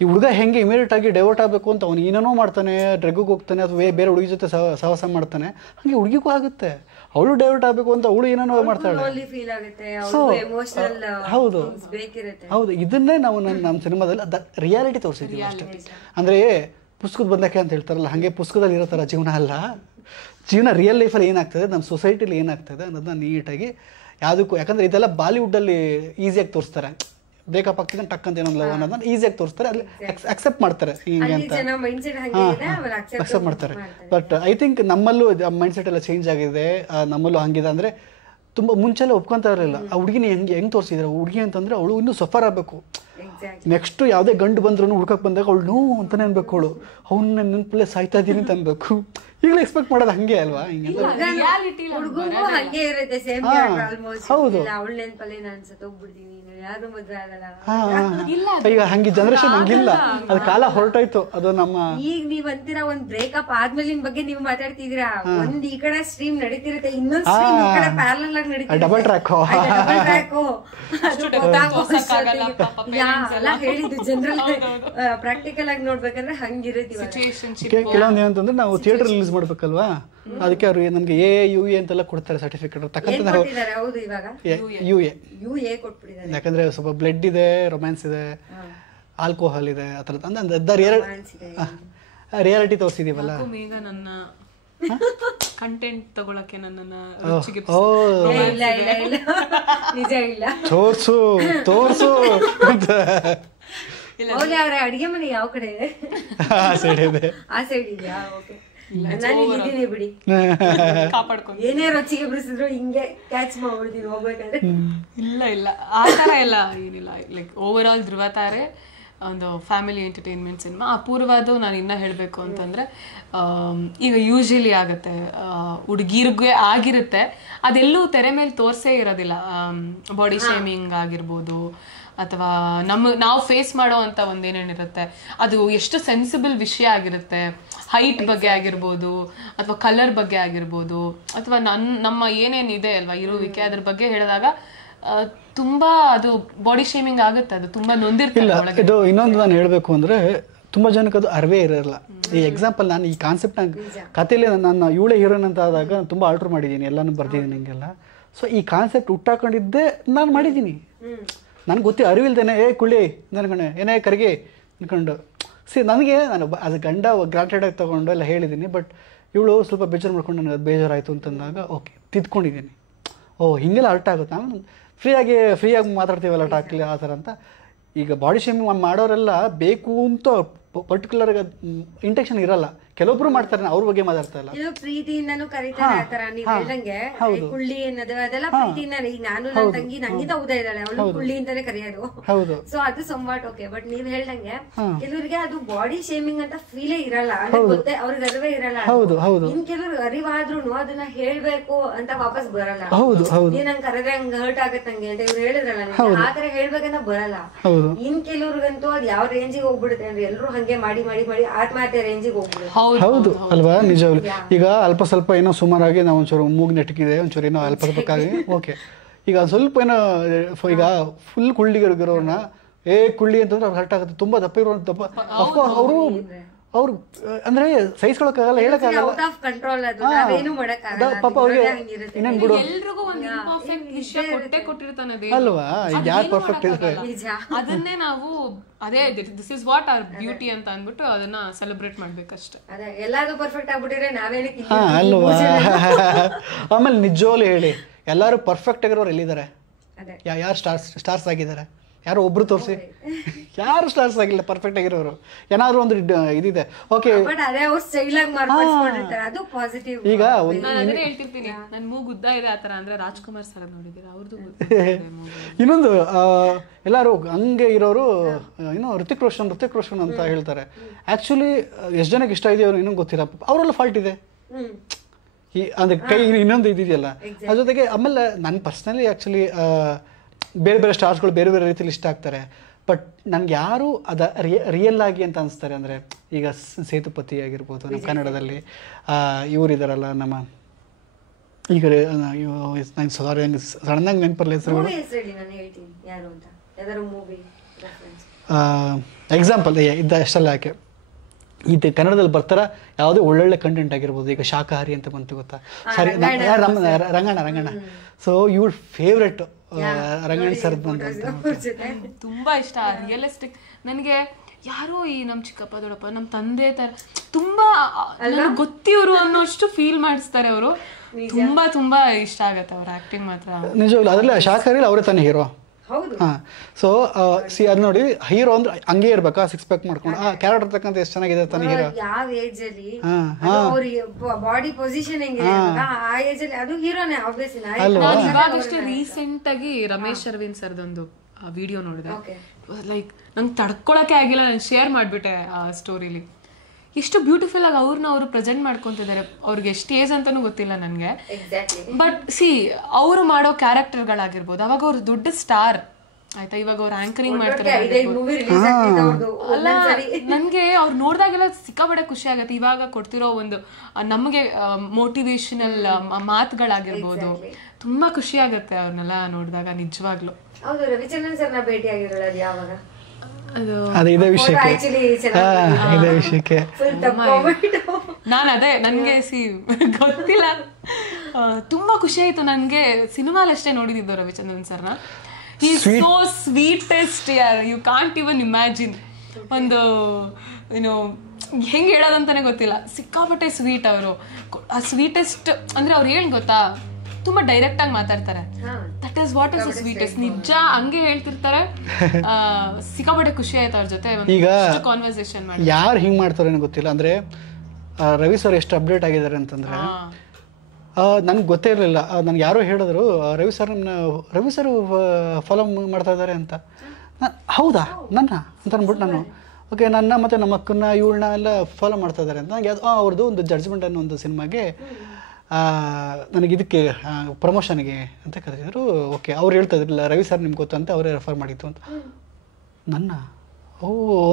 ಈ ಹುಡುಗ ಹೆಂಗೆ ಇಮಿಡಿಯೇಟಾಗಿ ಡೈವರ್ಟ್ ಆಗಬೇಕು ಅಂತ ಅವ್ನು ಏನೇನೋ ಮಾಡ್ತಾನೆ, ಡ್ರಗ್ಗಿಗೆ ಹೋಗ್ತಾನೆ ಅಥವಾ ಬೇರೆ ಹುಡುಗಿ ಜೊತೆ ಸಹವಾಸ ಮಾಡ್ತಾನೆ, ಹಾಗೆ ಹುಡುಗಿಗೂ ಆಗುತ್ತೆ. ಅವಳು ಡೈವರ್ಟ್ ಆಗಬೇಕು ಅಂತ ಅವಳು ಏನೇನೋ ಮಾಡ್ತಾಳೆ. ಸೊ ಹೌದು, ಇದನ್ನೇ ನಾವು ನಮ್ಮ ಸಿನಿಮಾದಲ್ಲಿ ರಿಯಾಲಿಟಿ ತೋರಿಸಿದ್ದೀವಿ ಅಷ್ಟೇ. ಅಂದರೆ ಪುಸ್ತಕದ ಬಂದಕ್ಕೆ ಅಂತ ಹೇಳ್ತಾರಲ್ಲ, ಹಾಗೆ ಪುಸ್ತಕದಲ್ಲಿ ಇರೋ ಥರ ಜೀವನ ಅಲ್ಲ. ಜೀವನ ರಿಯಲ್ ಲೈಫಲ್ಲಿ ಏನಾಗ್ತದೆ, ನಮ್ಮ ಸೊಸೈಟಿಲಿ ಏನಾಗ್ತದೆ ಅನ್ನೋದನ್ನ ನೀಟಾಗಿ ಯಾವುದಕ್ಕೂ, ಯಾಕಂದರೆ ಇದೆಲ್ಲ ಬಾಲಿವುಡ್ಡಲ್ಲಿ ಈಸಿಯಾಗಿ ತೋರಿಸ್ತಾರೆ. ಬ್ರೇಕಪ್ ಆಗ್ತಿದ್ದಂಗೆ ಟಕ್ ಅಂತ ಏನೋ ಲವ್ ಅನ್ನೋದನ್ನ ಈಸಿಯಾಗಿ ತೋರಿಸ್ತಾರೆ, ಅಲ್ಲಿ ಅಕ್ಸೆಪ್ಟ್ ಮಾಡ್ತಾರೆ ಹಿಂಗೆ ಅಂತ. ಅಕ್ಸೆಪ್ಟ್ ಮಾಡ್ತಾರೆ. ಬಟ್ ಐ ಥಿಂಕ್ ನಮ್ಮಲ್ಲೂ ಮೈಂಡ್ಸೆಟ್ ಎಲ್ಲ ಚೇಂಜ್ ಆಗಿದೆ. ನಮ್ಮಲ್ಲೂ ಹಂಗಿದೆ. ಅಂದರೆ ತುಂಬ ಮುಂಚೆಲ್ಲ ಒಪ್ಕೊತಾ ಇರಲಿಲ್ಲ. ಆ ಹುಡುಗಿನ ಹೆಂಗೆ ತೋರಿಸಿದ್ರೆ, ಹುಡುಗಿ ಅಂತಂದರೆ ಅವಳು ಇನ್ನೂ ಸಫರ್ ಆಗಬೇಕು. ನೆಕ್ಸ್ಟ್ ಯಾವುದೇ ಗಂಡು ಬಂದ್ರು ಹುಡ್ಕಕ್ಕೆ ಬಂದಾಗ ಅವಳು ನೋ ಅಂತಾನೆ ಅನ್ಬೇಕು, ಅವ್ನ ನೆನಪಲ್ಲೇ ಸಾಯ್ತಾ ಇದ್ದೀನಿ ಅಂತ ಅನ್ಬೇಕು. ಈಗಲೂ ಎಕ್ಸ್ಪೆಕ್ಟ್ ಮಾಡೋದು ಹಂಗೆ ಅಲ್ವಾ? ಹಿಂಗೆ ಹೌದು. ಈಗ ಹಂಗೆ ಜನರೇಷನ್ ಹಂಗಿಲ್ಲ, ಅದು ಕಾಲ ಹೊರಟೋಯ್ತು. ಅದು ನಮ್ಮ ಈಗ ನೀವ್ ಅಂತೀರಾ ಒಂದ್ ಬ್ರೇಕಪ್ ಆದ್ಮೇಲಿನ ಬಗ್ಗೆ ನೀವು ಮಾತಾಡ್ತಿದೀರಾ. ಒಂದ್ ಈ ಕಡೆ ಸ್ಟ್ರೀಮ್ ನಡೀತಿರುತ್ತೆ, ಇನ್ನೊಂದ್ ಸ್ಟ್ರೀಮ್ ಈ ಕಡೆ ಪ್ಯಾರಲಲ್ ಆಗಿ ನಡೀತಿರುತ್ತೆ. ಡಬಲ್ ಟ್ರ್ಯಾಕ್ ಹೇಳಿದ್ದು ಜನರಲ್ ಪ್ರಾಕ್ಟಿಕಲ್ ಆಗಿ ನೋಡ್ಬೇಕಂದ್ರೆ ಹಂಗಿರುತ್ತೆ. ಕೆಲವೊಂದು ಏನಂತಂದ್ರೆ ನಾವು ಥಿಯೇಟರ್ ರಿಲೀಸ್ ಮಾಡ್ಬೇಕಲ್ವಾ, ಅದಕ್ಕೆ ಅವ್ರು ನಮ್ಗೆ AUA ಅಂತೆಲ್ಲ ಕೊಡ್ತಾರೆ ಸರ್ಟಿಫಿಕೇಟ್. ತಕ್ಕಂತೆ ನಾವು UA ಯಾಕಂದ್ರೆ ಸ್ವಲ್ಪ ಬ್ಲಡ್ ಇದೆ, ರೊಮ್ಯಾನ್ಸ್ ಇದೆ, ಆಲ್ಕೋಹಾಲ್ ಇದೆ, ಆ ಥರದ್ದು ಅಂದ್ರೆ ರಿಯಾಲಿಟಿ ತೋರಿಸಿದೀವಲ್ಲ. ಈಗ ನನ್ನ ಕಂಟೆಂಟ್ ತಗೊಳಕ್ಕೆ ನನ್ನನ್ನ ನಿಜ ಇಲ್ಲ ತೋರ್ಸು ಅಡಿಗೆ ಮನೆ ಯಾವ ಕಡೆ ಇದೆ? ಆ ಸೈಡ್ ಇದೆಯಾ? ಓಕೆ, ನಾನು ಇದ್ದೀನಿ ಬಿಡಿ. ಏನೇ ರುಚಿಗೆ ಬಿಡಿಸಿದ್ರು ಹಿಂಗೆ ಕ್ಯಾಚ್ ಮಾಡ್ಬಿಡ್ತೀನಿ ಹೋಗ್ಬೇಕಂದ್ರೆ. ಇಲ್ಲ ಆ ಥರ ಎಲ್ಲ ಏನಿಲ್ಲ. ಲೈಕ್ ಓವರ್ ಆಲ್ ಧ್ರುವ ತಾರೆ ಒಂದು ಫ್ಯಾಮಿಲಿ ಎಂಟರ್ಟೈನ್ಮೆಂಟ್ ಸಿನಿಮಾ. ಅಪೂರ್ವದು ನಾನು ಇನ್ನೂ ಹೇಳಬೇಕು ಅಂತಂದರೆ, ಈಗ ಯೂಶಲಿ ಆಗುತ್ತೆ, ಹುಡುಗಿರ್ಗೆ ಆಗಿರುತ್ತೆ, ಅದೆಲ್ಲೂ ತೆರೆ ಮೇಲೆ ತೋರಿಸೇ ಇರೋದಿಲ್ಲ. ಬಾಡಿ ಶೇಮಿಂಗ್ ಆಗಿರ್ಬೋದು, ಅಥವಾ ನಾವು ಫೇಸ್ ಮಾಡೋ ಅಂತ ಒಂದೇನೇನಿರುತ್ತೆ, ಅದು ಎಷ್ಟು ಸೆನ್ಸಿಬಲ್ ವಿಷಯ ಆಗಿರುತ್ತೆ. ಹೈಟ್ ಬಗ್ಗೆ ಆಗಿರ್ಬೋದು ಅಥವಾ ಕಲರ್ ಬಗ್ಗೆ ಆಗಿರ್ಬೋದು ಅಥವಾ ನಮ್ಮ ಏನೇನಿದೆ ಅಲ್ವಾ ಇರುವಿಕೆ ಅದ್ರ ಬಗ್ಗೆ ಹೇಳಿದಾಗ ತುಂಬಾ ಅದು ಬಾಡಿ ಶೇಮಿಂಗ್ ಆಗುತ್ತೆ, ಅದು ತುಂಬಾ ನೊಂದಿರ್ತಿಲ್ಲ. ಇದು ಇನ್ನೊಂದು ನಾನು ಹೇಳ್ಬೇಕು ಅಂದ್ರೆ ತುಂಬಾ ಜನಕ್ಕೆ ಅದು ಅರಿವೇ ಇರಲ್ಲ. ಈ ಎಕ್ಸಾಂಪಲ್ ನಾನು ಈ ಕಾನ್ಸೆಪ್ಟ್ ಕಥೆಯಲ್ಲಿ ನಾನು ಇವಳೇ ಹೀರೋಯಿನ್ ಅಂತ ಆದಾಗ ನಾನು ತುಂಬಾ ಆಲ್ಟರ್ ಮಾಡಿದ್ದೀನಿ, ಎಲ್ಲಾನು ಬರ್ದಿದ್ದೀನಿ ಹಿಂಗೆಲ್ಲ. ಸೊ ಈ ಕಾನ್ಸೆಪ್ಟ್ ಹುಟ್ಟಾಕೊಂಡಿದ್ದೆ ನಾನು ಮಾಡಿದ್ದೀನಿ, ನನಗೆ ಗೊತ್ತಿ ಅರಿವಿಲ್ದೇನೆ ಕುಳ್ಳಿ ಅನ್ಕೊಂಡೆ ಏನೇ ಕರಿಗೆ ಅನ್ಕೊಂಡು. ನನಗೆ ನಾನು ಅದು ಗಂಡ ಗ್ರಾಂಟೆಡ್ ಆಗಿ ತೊಗೊಂಡು ಎಲ್ಲ ಹೇಳಿದ್ದೀನಿ. ಬಟ್ ಇವಳು ಸ್ವಲ್ಪ ಬೇಜಾರು ಮಾಡ್ಕೊಂಡು ನನಗೆ ಅದು ಬೇಜಾರಾಯಿತು ಅಂತಂದಾಗ ಓಕೆ ತಿದ್ಕೊಂಡಿದ್ದೀನಿ. ಹಿಂಗೆಲ್ಲ ಅರ್ಟ್ ಆಗುತ್ತೆ, ನಾವು ಫ್ರೀಯಾಗಿ ಮಾತಾಡ್ತೀವಲ್ಲ ಟಾಕ್ಲಿ ಆ ಥರ ಅಂತ. ಈಗ ಬಾಡಿ ಶೇಮಿಂಗ್ ಮಾಡೋರೆಲ್ಲ ಬೇಕು ಅಂತ ಪರ್ಟಿಕ್ಯುಲರ್ ಇಂಟೆನ್ಷನ್ ಇರಲ್ಲ, ಕೆಲವೊಬ್ರು ಮಾಡ್ತಾರೆ, ಅವ್ರ ಬಗ್ಗೆ ಮಾತಾಡ್ತಾ ಇಲ್ಲ. ಇದು ಪ್ರೀತಿಯಿಂದನೂ ಕರೀತಾರೆ ಆ ತರ. ನೀವ್ ಹೇಳ್ದಂಗೆ ಕುಳ್ಳಿ ಅನ್ನೋದು ಅದೆಲ್ಲ ಪ್ರೀತಿಯಿಂದ. ಈಗ ನಾನು ನನ್ನ ತಂಗಿ ನಂಗಿಂತ ಉದಯ ಇದ್ದಾಳೆ, ಅವಳು ಕುಳ್ಳಿ ಅಂತಾನೆ ಕರೆಯೋದು. ಸೊ ಅದು ಸಂವಾಟ್ ಓಕೆ. ಬಟ್ ನೀವ್ ಹೇಳ್ದಂಗೆ ಕೆಲವರಿಗೆ ಅದು ಬಾಡಿ ಶೇಮಿಂಗ್ ಅಂತ ಫೀಲೇ ಇರಲ್ಲ, ಅಂದ್ರೆ ಗೊತ್ತೇ ಅವ್ರಿಗೆ ಅರಿವೇ ಇರಲ್ಲ. ಇನ್ ಕೆಲವ್ರಿಗೆ ಅರಿವಾದ್ರೂ ಅದನ್ನ ಹೇಳ್ಬೇಕು ಅಂತ ವಾಪಸ್ ಬರಲ್ಲ. ನೀವ್ ನಂಗೆ ಕರೆದ್ರೆ ಹಂಗ ಹರ್ಟ್ ಆಗತ್ತೆ ನಂಗೆ ಅಂತ ಇವ್ರು ಹೇಳಿದ್ರಲ್ಲ, ಆತರ ಹೇಳ್ಬೇಕಂತ ಬರಲ್ಲ. ಇನ್ ಕೆಲವ್ರಿಗಂತೂ ಅದ್ ಯಾವ ರೇಂಜಿಗೆ ಹೋಗ್ಬಿಡುತ್ತೆ ಅಂದ್ರೆ ಎಲ್ರು ಹಂಗೆ ಮಾಡಿ ಮಾಡಿ ಮಾಡಿ ಆತ್ಮಹತ್ಯೆ ರೇಂಜಿಗೆ ಹೋಗ್ಬಿಡುತ್ತೆ. ಹೌದು ಅಲ್ವಾ, ನಿಜವಾಗ್ಲು. ಈಗ ಅಲ್ಪ ಸ್ವಲ್ಪ ಏನೋ ಸುಮಾರಾಗಿ ನಾವು ಒಂಚೂರು ಮೂಗ್ ನೆಟ್ಕಿದೆ, ಒಂಚೂರು ಏನೋ ಅಲ್ಪ ಸ್ವಲ್ಪಕ್ಕಾಗಿ ಓಕೆ. ಈಗ ಸ್ವಲ್ಪ ಏನೋ ಈಗ ಫುಲ್ ಕುಳ್ಳಿಗಿರೋರ್ನ ಕುಳ್ಳಿ ಅಂತಂದ್ರೆ ಅವ್ರು ಹರ್ಟ್ ಆಗುತ್ತೆ. ತುಂಬಾ ದಪ್ಪ ಇರೋ ದಪ್ಪ ಅವ್ರು ಅಂದ್ರೆ ಸಹಿಸ್ಕೊಳಕ್ಕಾಗಲ್ಲ, ಹೇಳಕ್ಕಾಗಲ್ಲ ಪಾಪ ಅವ್ರಿಗೆ. ಇನ್ನೇನ್ ಬಿಡು ಅಲ್ವಾ, ಯಾರು ಪರ್ಫೆಕ್ಟ್ ಇದ್ರೆ ಅದನ್ನೇ ನಾವು ಅದೇ this is what our beauty ಅಂತ ಅಂದ್ಬಿಟ್ಟು ಅದನ್ನ ಸೆಲೆಬ್ರೇಟ್ ಮಾಡ್ಬೇಕಷ್ಟೇ. ಎಲ್ಲಾದ್ರೂ ಪರ್ಫೆಕ್ಟ್ ಆಗ್ಬಿಟ್ಟಿದ್ರೆ ನಾವೇನೆ ಅಲ್ವಾ. ಆಮೇಲೆ ನಿಜವಾಗ್ಲೂ ಹೇಳಿ, ಎಲ್ಲಾರು ಪರ್ಫೆಕ್ಟ್ ಆಗಿರೋರು ಎಲ್ಲಿದ್ದಾರೆ? ಯಾರು ಸ್ಟಾರ್ಸ್ ಆಗಿದ್ದಾರೆ? ಯಾರು ಒಬ್ರು ತೋರಿಸಿ, ಯಾರು ಸ್ಟಾರ್ಸ್ ಆಗಿಲ್ಲ ಪರ್ಫೆಕ್ಟ್ ಆಗಿರೋರು. ಏನಾದ್ರು ಒಂದು ಇದಿದೆ ಓಕೆ. ಈಗ ಹೇಳ್ತಿರ್ತೀನಿ ನನ್ ಮೂಗು ಉದ್ದ ಇದೆ ಆತರ ಅಂದ್ರೆ ರಾಜ್ಕುಮಾರ್ ಸರ್ ನೋಡಿದೀರ ಅವ್ರದ್ದು. ಇನ್ನೊಂದು ಎಲ್ಲಾರು ಹಂಗೆ ಇರೋರು ಏನೋ ಋತಿಕ್ ರೋಷನ್ ಅಂತ ಹೇಳ್ತಾರೆ. ಆಕ್ಚುಲಿ ಎಷ್ಟು ಜನಕ್ಕೆ ಇಷ್ಟ ಇದೆಯೋ ಇನ್ನೂ ಗೊತ್ತಿಲ್ಲ, ಅವರೆಲ್ಲ ಫಾಲ್ಟ್ ಇದೆ. ಅಂದ್ರೆ ಕೈ ಇನ್ನೊಂದು ಇದೆಯಲ್ಲ ಅದ್ರ ಜೊತೆಗೆ. ಆಮೇಲೆ ನನ್ನ ಪರ್ಸ್ನಲಿ ಆಕ್ಚುಲಿ ಬೇರೆ ಬೇರೆ ಸ್ಟಾರ್ಸ್ಗಳು ಬೇರೆ ಬೇರೆ ರೀತಿಯಲ್ಲಿ ಇಷ್ಟ ಆಗ್ತಾರೆ. ಬಟ್ ನನ್ಗೆ ಯಾರು ಅದ ರಿಯಲ್ ಆಗಿ ಅಂತ ಅನಿಸ್ತಾರೆ ಅಂದರೆ, ಈಗ ಸೇತುಪತಿ ಆಗಿರ್ಬೋದು ನಮ್ಮ ಕನ್ನಡದಲ್ಲಿ, ಇವರಿದಾರಲ್ಲ ನಮ್ಮ ಈಗ ನಂಗೆ ಸಾರಿ ಸಡನ್ನಾಗಿ ನೆನಪರ್ಲಿ ಹೆಸರುಗಳು. ಎಕ್ಸಾಂಪಲ್ ಇದ್ದ ಅಷ್ಟೆಲ್ಲ ಯಾಕೆ ಇದು ಕನ್ನಡದಲ್ಲಿ ಬರ್ತಾರ ಯಾವುದೇ ಒಳ್ಳೊಳ್ಳೆ ಕಂಟೆಂಟ್ ಆಗಿರ್ಬೋದು. ಈಗ ಶಾಕಾಹಾರಿ ಅಂತ ಬಂತು ಗೊತ್ತಾ, ಸಾರಿ ರಂಗಣ್ಣ. ಸೊ ಇವ್ರ ಫೇವ್ರೆಟ್ ರಂಗಣ್ಣ ಸರ್ ಬಂತ ತುಂಬಾ ಇಷ್ಟ. ರಿಯಲಿಸ್ಟಿಕ್ ನನಗೆ ಯಾರೋ ಈ ನಮ್ ಚಿಕ್ಕಪ್ಪ ದೊಡ್ಡಪ್ಪ ನಮ್ಮ ತಂದೆ ತರ ತುಂಬಾ ಗೊತ್ತಿವ್ರು ಅನ್ನೋಷ್ಟು ಫೀಲ್ ಮಾಡಿಸ್ತಾರೆ ಅವರು. ತುಂಬಾ ತುಂಬಾ ಇಷ್ಟ ಆಗತ್ತೆ ಅವ್ರ ಆಕ್ಟಿಂಗ್ ಮಾತ್ರ ನಿಜವಾಗ್ಲು. ಅದ್ರಲ್ಲಿ ಶಾಕಾಹಾರಿ ಅವರೇ ತಾನೇ ಹೀರೋ. ಸೊ ಅದು ನೋಡಿ, ಹೀರೋ ಅಂದ್ರೆ ಹಂಗೆ ಇರ್ಬೇಕಾ, ಸಿಕ್ಸ್ ಪ್ಯಾಕ್ ಮಾಡ್ಕೊಂಡು ಆ ಕ್ಯಾರೆಕ್ಟರ್ ತಕ್ಕಂತ ಎಷ್ಟು ಚೆನ್ನಾಗಿದೆ ತಾನೆ ಹೀರೋ. ಯಾವ ಏಜ್ ಅಲ್ಲಿ ಬಾಡಿ ಪೊಸಿಷನ್ ಹೆಂಗಿದೆ ಆ ಏಜ್ ಅಲ್ಲಿ ಅದು ಹೀರೋನೇ ಆಬ್ವಿಯಸ್ಲಿ. ಇವಾಗಷ್ಟೇ ರೀಸೆಂಟ್ ಆಗಿ ರಮೇಶ್ ಅರವಿಂದ್ ಸರ್ದೊಂದು ವಿಡಿಯೋ ನೋಡಿದೆ. ಲೈಕ್ ನಂಗೆ ತಡ್ಕೊಳಕ್ಕೆ ಆಗಿಲ್ಲ, ನಾನು ಶೇರ್ ಮಾಡ್ಬಿಟ್ಟೆ ಆ ಸ್ಟೋರಿಲಿ. ಎಷ್ಟು ಬ್ಯೂಟಿಫುಲ್ ಆಗಿ ಅವ್ರು ಪ್ರೆಸೆಂಟ್ ಮಾಡ್ಕೊಂತಿದ್ದಾರೆ. ಅವ್ರಿಗೆ ಎಷ್ಟು ಏಜ್ ಅಂತಾನು ಗೊತ್ತಿಲ್ಲ ನನಗೆ. ಬಟ್ ಅವರು ಮಾಡೋ ಕ್ಯಾರೆಕ್ಟರ್ಗಳಾಗಿರ್ಬೋದು, ಅವಾಗ ಅವ್ರು ದೊಡ್ಡ ಸ್ಟಾರ್ ಆಯ್ತಾ, ಇವಾಗ ಅವ್ರು ಆಂಕರಿಂಗ್ ಮಾಡ್ತಾರೆ. ಅಲ್ಲ, ನನ್ಗೆ ಅವ್ರು ನೋಡ್ದಾಗೆಲ್ಲ ಸಿಕ್ಕಾಪಟ್ಟೆ ಖುಷಿ ಆಗತ್ತೆ. ಇವಾಗ ಕೊಡ್ತಿರೋ ಒಂದು ನಮಗೆ ಮೋಟಿವೇಶನಲ್ ಮಾತುಗಳಾಗಿರ್ಬೋದು, ತುಂಬಾ ಖುಷಿ ಆಗತ್ತೆ ಅವ್ರನ್ನೆಲ್ಲ ನೋಡಿದಾಗ ನಿಜವಾಗ್ಲು. ರವಿಚಂದ್ರನ್ ಸರ್ನ ಭೇಟಿ ಆಗಿರೋದು ಯಾವಾಗ? ಇದೇ ವಿಷಯಕ್ಕೆ ನಾನು ಅದೇ ನನ್ಗೆ ಗೊತ್ತಿಲ್ಲ, ತುಂಬಾ ಖುಷಿ ಆಯ್ತು ನನ್ಗೆ. ಸಿನಿಮಾಲ್ ಅಷ್ಟೇ ನೋಡಿದ್ದು ರವಿಚಂದ್ರನ್ ಸರ್ನ. ಹಿ ಈಸ್ ಸೋ ಸ್ವೀಟೆಸ್ಟ್ ಯಾರ್, ಯು ಕಾಂಟ್ ಇವನ್ ಇಮ್ಯಾಜಿನ್. ಒಂದು ಏನೋ ಹೆಂಗ್ ಹೇಳೋದಂತಾನೆ ಗೊತ್ತಿಲ್ಲ, ಸಿಕ್ಕಾಪಟ್ಟೆ ಸ್ವೀಟ್ ಅವರು. ಆ ಸ್ವೀಟೆಸ್ಟ್ ಅಂದ್ರೆ ಅವ್ರು ಏನ್ ಗೊತ್ತಾ, ತುಂಬಾ ಡೈರೆಕ್ಟ್ ಆಗಿ ಮಾತಾಡ್ತಾರೆ. That is what is sweetest. ನಿಜ ಹಂಗೆ ಹೇಳ್ತಿರ್ತಾರೆ. ಸಿಕ್ಕಾಪಟ್ಟೆ ಖುಷಿ ಆಯ್ತು ಅವ್ರ ಜೊತೆ ಈಗ ಕಾನ್ವರ್ಸೇಷನ್ ಮಾಡಿ. ಯಾರು ಹಿಂಗ್ ಮಾಡ್ತಾರೆ ಗೊತ್ತಿಲ್ಲ. ಅಂದ್ರೆ ರವಿ ಸರ್ ಎಷ್ಟು ಅಪ್ಡೇಟ್ ಆಗಿದ್ದಾರೆ ಅಂತಂದ್ರೆ ನನ್ಗೆ ಗೊತ್ತೇ ಇರಲಿಲ್ಲ. ನನ್ಗೆ ಯಾರೋ ಹೇಳಿದ್ರು ರವಿ ಸರ್ ಫಾಲೋ ಮಾಡ್ತಾ ಇದ್ದಾರೆ ಅಂತ. ಹೌದಾ ನನ್ನ ಅಂತ ಅಂದ್ಬಿಟ್ಟು ನಾನು ಓಕೆ ನನ್ನ ಮತ್ತು ನಮ್ಮ ಅಕ್ಕನ್ನ ಇವಳನ್ನ ಎಲ್ಲ ಫಾಲೋ ಮಾಡ್ತಾ ಇದ್ದಾರೆ ಅಂತ. ನನಗೆ ಅವ್ರದ್ದು ಒಂದು ಜಡ್ಜ್ಮೆಂಟ್ ಅನ್ನೋ ಒಂದು ಸಿನಿಮಾಗೆ ನನಗೆ ಇದಕ್ಕೆ ಪ್ರಮೋಷನ್ಗೆ ಅಂತ ಕರೆದಿದ್ರು. ಓಕೆ ಅವ್ರು ಹೇಳ್ತಾ ಇದ್ರಲ್ಲ ರವಿ ಸರ್ ನಿಮ್ಗೆ ಗೊತ್ತು ಅಂತ ಅವರೇ ರೆಫರ್ ಮಾಡಿತ್ತು ಅಂತ. ನನ್ನ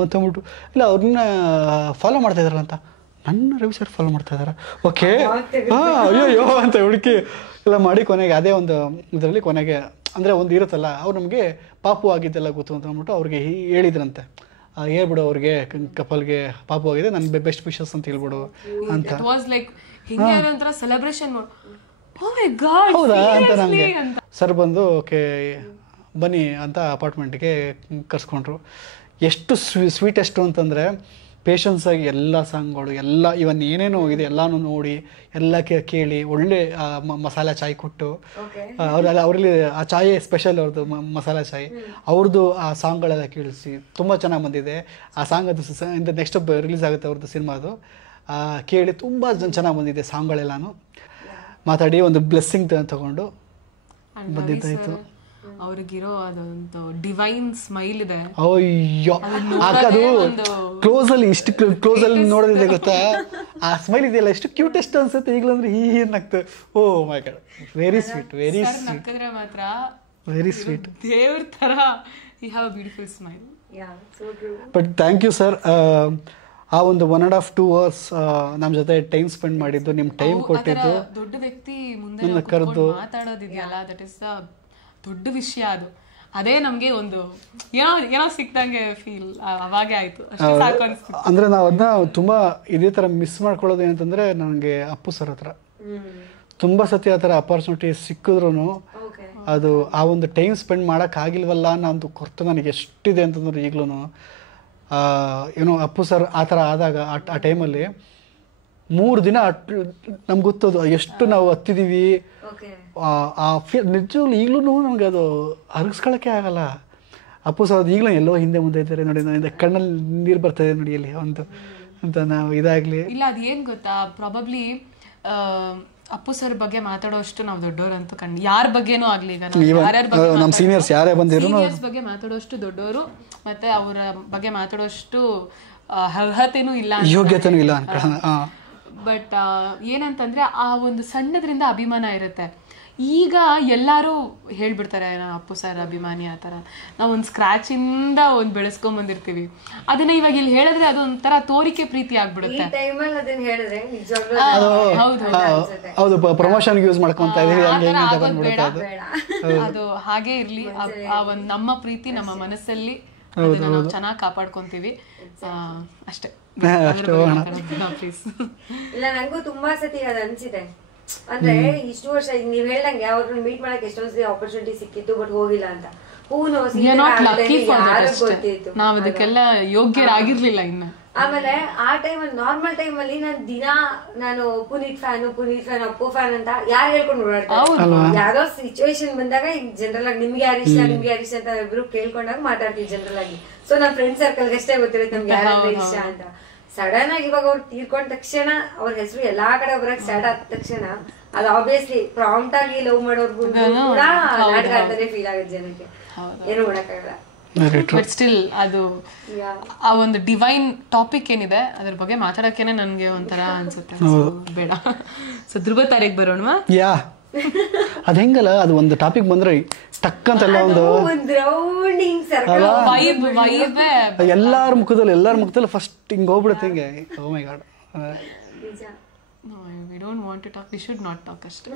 ಅಂತಂದ್ಬಿಟ್ಟು ಇಲ್ಲ ಅವ್ರನ್ನ ಫಾಲೋ ಮಾಡ್ತಾ ಇದ್ರಲ್ಲ ಅಂತ ನನ್ನ ರವಿ ಸರ್ ಫಾಲೋ ಮಾಡ್ತಾ ಇದ್ದಾರೆ, ಓಕೆ ಅಯ್ಯೋ ಅಂತ ಹುಡುಕಿ ಎಲ್ಲ ಮಾಡಿ ಕೊನೆಗೆ ಅದೇ ಒಂದು ಇದರಲ್ಲಿ ಕೊನೆಗೆ ಅಂದರೆ ಒಂದು ಇರುತ್ತಲ್ಲ, ಅವ್ರು ನಮಗೆ ಪಾಪು ಆಗಿದ್ದೆಲ್ಲ ಗೊತ್ತು ಅಂತ ಅಂದ್ಬಿಟ್ಟು ಅವ್ರಿಗೆ ಹೇಳಿದ್ರಂತೆ, ಹೇಳ್ಬಿಡು ಅವ್ರಿಗೆ ಕಪಲ್ಗೆ ಪಾಪು ಆಗಿದೆ, ನನ್ನ ಬೆಸ್ಟ್ ವಿಶಸ್ ಅಂತ ಹೇಳ್ಬಿಡು ಅಂತ. ಹೌದಾ ಅಂತ ನನಗೆ ಸರ್ ಬಂದು ಓಕೆ ಬನ್ನಿ ಅಂತ ಅಪಾರ್ಟ್ಮೆಂಟ್ಗೆ ಕರ್ಸ್ಕೊಂಡ್ರು. ಎಷ್ಟು ಸ್ವೀಟೆಸ್ಟು ಅಂತಂದರೆ ಪೇಷನ್ಸಾಗಿ ಎಲ್ಲ ಸಾಂಗ್ಗಳು ಎಲ್ಲ ಇವನ್ ಏನೇನೋ ಇದೆ ಎಲ್ಲನೂ ನೋಡಿ ಎಲ್ಲ ಕೇಳಿ ಒಳ್ಳೆ ಮಸಾಲೆ ಚಾಯ್ ಕೊಟ್ಟು ಅವರಲ್ಲಿ ಆ ಚಾಯೇ ಸ್ಪೆಷಲ್ ಅವ್ರದ್ದು ಮಸಾಲೆ ಚಾಯ್ ಅವ್ರದ್ದು ಆ ಸಾಂಗ್ಗಳೆಲ್ಲ ಕೇಳಿಸಿ ತುಂಬ ಚೆನ್ನಾಗಿ ಬಂದಿದೆ. ಆ ಸಾಂಗ್ ಅದು ಇಂದ ನೆಕ್ಸ್ಟ್ ರಿಲೀಸ್ ಆಗುತ್ತೆ ಅವ್ರದ್ದು ಸಿನಿಮಾದು, ಕೇಳಿ ತುಂಬ ಚೆನ್ನಾಗಿ ಬಂದಿದೆ ಸಾಂಗ್ಗಳೆಲ್ಲನೂ. ಮಾತಾಡಿ ಒಂದು ಬ್ಲೆಸ್ಸಿಂಗ್ ತಗೊಂಡು ಬಂದಿದ್ದಾಯಿತು. ಅವ್ರಿಗಿರೋ ಅದೊಂದು ಡಿವೈನ್ ಸ್ಮೈಲ್ ಇದೆ. ಅಯ್ಯೋ ಅದು ಕ್ಲೋಸಲ್ಲಿ ಇಷ್ಟು ಕ್ಲೋಸಲ್ಲಿ ನೋಡೋದಿದೆ ಗೊತ್ತಾ, ಆ ಸ್ಮೈಲ್ ಇದೆಯಲ್ಲ ಎಷ್ಟು ಕ್ಯೂಟೆಸ್ಟ್ ಅನ್ಸುತ್ತೆ ಈಗಲೂ ಅಂದ್ರೆ ಏನಾಗ್ತದೆ. Oh my god, very sweet, very sweet, ಮಾತ್ರ ವೆರಿ ಸ್ವೀಟ್, ದೇವ್ರ ತರ. You have a beautiful smile. But thank you sir, ಆ ಒಂದು 1.5-2 hours ನಮ್ಮ ಜೊತೆ ಟೈಮ್ ಸ್ಪೆಂಡ್ ಮಾಡಿದ್ದು, ನಿಮ್ಮ ಟೈಮ್ ಕೊಟ್ಟಿದ್ದು, ದೊಡ್ಡ ವ್ಯಕ್ತಿ ಮುಂದೆ ಕರೆದು ಮಾತಾಡೋದಿದೆಯಲ್ಲ, ದಟ್ ಇಸ್ ದೊಡ್ಡ ವಿಷಯ. ಅದು ಅದೇ ನಮ್ಗೆ ಒಂದು ಏನೋ ಸಿಕ್ದಂಗೆ ಫೀಲ್ ಅವಾಗೆ ಆಯ್ತು. ಅಂದ್ರೆ ನಾವು ಅದನ್ನ ತುಂಬಾ ಇದೇ ತರ ಮಿಸ್ ಮಾಡ್ಕೊಳ್ಳೋದು ಏನಂತಂದ್ರೆ, ನನಗೆ ಅಪ್ಪು ಸರ್ ಹತ್ರ ತುಂಬಾ ಸತಿ ಆ ಥರ ಅಪಾರ್ಚುನಿಟಿ ಸಿಕ್ಕಿದ್ರು ಅದು ಆ ಒಂದು ಟೈಮ್ ಸ್ಪೆಂಡ್ ಮಾಡೋಕ್ಕಾಗಿಲ್ವಲ್ಲ ಅನ್ನೋ ಒಂದು ಕೊರತೆ ನನಗೆ ಎಷ್ಟಿದೆ ಅಂತಂದ್ರೆ ಈಗಲೂ. ಏನೋ ಅಪ್ಪು ಸರ್ ಆ ಥರ ಆದಾಗ ಆ ಟೈಮಲ್ಲಿ 3 ದಿನ ನಮ್ಗೆ ಗೊತ್ತದು ಎಷ್ಟು ನಾವು ಹತ್ತಿದ್ದೀವಿ, ಆ ನಿಜವಾಗ್ಲೂ ಈಗಲೂ ನಮಗೆ ಅದು ಅರಗಿಸ್ಕೊಳ್ಳೋಕ್ಕೆ ಆಗಲ್ಲ. ಅಪ್ಪು ಸರ್ ಅದು ಈಗಲೂ ಎಲ್ಲೋ ಹಿಂದೆ ಮುಂದೆ ಇದ್ದಾರೆ ನೋಡಿ, ನನಗೆ ಕಣ್ಣಲ್ಲಿ ನೀರು ಬರ್ತದೆ ನೋಡಿ ಅಲ್ಲಿ ಒಂದು ಅಂತ. ನಾವು ಇದಾಗಲಿ ಇಲ್ಲ, ಅದು ಏನು ಗೊತ್ತಾ, ಪ್ರಾಬಬ್ಲಿ ಅಪ್ಪು ಸರ್ ಬಗ್ಗೆ ಮಾತಾಡೋಷ್ಟು ನಾವು ದೊಡ್ಡೋರಂತೂ ಯಾರ ಬಗ್ಗೆನೂ ಆಗ್ಲಿ, ಈಗ ನಮ್ಮ ಸೀನಿಯರ್ಸ್ ಯಾರೇ ಬಂದಿರೋ ಬಗ್ಗೆ ಮಾತಾಡೋಷ್ಟು ದೊಡ್ಡವರು, ಮತ್ತೆ ಅವರ ಬಗ್ಗೆ ಮಾತಾಡೋಷ್ಟು ಅರ್ಹತೆನೂ ಇಲ್ಲ, ಯೋಗ್ಯತೆನೂ ಇಲ್ಲ. ಬಟ್ ಏನಂತಂದ್ರೆ ಆ ಒಂದು ಸಣ್ಣದ್ರಿಂದ ಅಭಿಮಾನ ಇರುತ್ತೆ. ಈಗ ಎಲ್ಲರೂ ಹೇಳ್ಬಿಡ್ತಾರೆ ನಾವು ಅಪ್ಪು ಸರ್ ಅಭಿಮಾನಿ ಆ ಥರ. ನಾವು ಒಂದು ಸ್ಕ್ರಾಚಿಂದ ಒಂದು ಬೆಳೆಸ್ಕೊಂಬಂದಿರ್ತೀವಿ, ಅದನ್ನ ಇವಾಗ ಇಲ್ಲಿ ಹೇಳಿದ್ರೆ ಅದು ಒಂಥರ ತೋರಿಕೆ ಪ್ರೀತಿ ಆಗ್ಬಿಡುತ್ತೆ. ಹೌದು, ಪ್ರಮೋಷನ್ ಯೂಸ್ ಮಾಡ್ಕೊಂತ ಅದು ಹಾಗೆ ಇರ್ಲಿ. ಆ ಒಂದು ನಮ್ಮ ಪ್ರೀತಿ ನಮ್ಮ ಮನಸ್ಸಲ್ಲಿ ನಾವು ಚೆನ್ನಾಗಿ ಕಾಪಾಡ್ಕೊಂತೀವಿ ಅಷ್ಟೇ. ಇಲ್ಲ, ನಂಗೂ ತುಂಬಾ ಸತಿ ಅದು ಅನ್ಸಿದೆ. ಅಂದ್ರೆ ಇಷ್ಟು ವರ್ಷ ನೀವ್ ಹೇಳ್ದಂಗೆ ಅವ್ರನ್ನ ಮೀಟ್ ಮಾಡಕ್ ಎಷ್ಟೊಂದ್ ಸತಿ ಆಪರ್ಚುನಿಟಿ ಸಿಕ್ಕಿತ್ತು, ಬಟ್ ಹೋಗಿಲ್ಲ ಅಂತ. ನಾವ್ ಅದಕ್ಕೆಲ್ಲ ಯೋಗ್ಯರಾಗಿರ್ಲಿಲ್ಲ ಇನ್ನ. ಆಮೇಲೆ ಆ ಟೈಮಲ್ಲಿ ನಾರ್ಮಲ್ ಟೈಮಲ್ಲಿ ನಾನು ಪುನೀತ್ ಫ್ಯಾನ್ ಅಪ್ಪು ಫ್ಯಾನ್ ಅಂತ ಯಾರು ಹೇಳ್ಕೊಂಡು ಓಡಾಡ್ತಾರೆ. ಯಾವ್ದೋ ಸಿಚುವೇಶನ್ ಬಂದಾಗ ಜನರಲ್ ಆಗಿ ನಿಮ್ಗೆ ಯಾರು ಇಷ್ಟ ಅಂತ ಇಬ್ರು ಕೇಳ್ಕೊಂಡಾಗ ಮಾತಾಡ್ತೀವಿ ಜನರಲ್ ಆಗಿ. ಸೊ ನಮ್ ಫ್ರೆಂಡ್ ಸರ್ಕಲ್ ಅಷ್ಟೇ ಗೊತ್ತಿರುತ್ತೆ ನಮ್ಗೆ ಯಾರು ಇಷ್ಟ ಅಂತ. ಸಡನ್ ಆಗಿ ಇವಾಗ ಅವ್ರು ತೀರ್ಕೊಂಡ ತಕ್ಷಣ ಅವ್ರ ಹೆಸರು ಎಲ್ಲಾ ಕಡೆ ಬರಕ್ ಸ್ಟಾರ್ಟ್ ಆದ ತಕ್ಷಣ ಅದು ಆಬ್ವಿಯಸ್ಲಿ ಪ್ರಾಂಪ್ಟ್ ಆಗಿ ಲವ್ ಮಾಡೋರ್ಗು ಕೂಡ ನಾಟಕ ಅಂತಾನೆ ಫೀಲ್ ಆಗುತ್ತೆ ಜನಕ್ಕೆ, ಏನು ಮಾಡಕ್ಕಾಗಲ್ಲ. ಬಟ್ ಸ್ಟಿಲ್ ಅದು ಆ ಒಂದು ಡಿವೈನ್ ಟಾಪಿಕ್ ಏನಿದೆ ಅದ್ರ ಬಗ್ಗೆ ಮಾತಾಡಕ್ಕೇನೆ ನನ್ಗೆ ಒಂಥರ ಅನ್ಸುತ್ತೆ. ಬೇಡ, ಸೊ ಧ್ರುವ ತಾರೀಖ್ ಬರೋಣ. ಯಾ ಅದ್ ಹೆಂಗಲ್ಲ, ಅದು ಒಂದು ಟಾಪಿಕ್ ಬಂದ್ರೆ ಟಕ್ ಅಂತೆಲ್ಲ ಒಂದು ಎಲ್ಲಾರ ಮುಖದಲ್ಲಿ ಫಸ್ಟ್ ಹಿಂಗ್ ಹೋಗ್ಬಿಡುತ್ತೆ ಹಿಂಗೆ. ಓ my god, we don't want to talk, we should not talk ಅಷ್ಟೇ.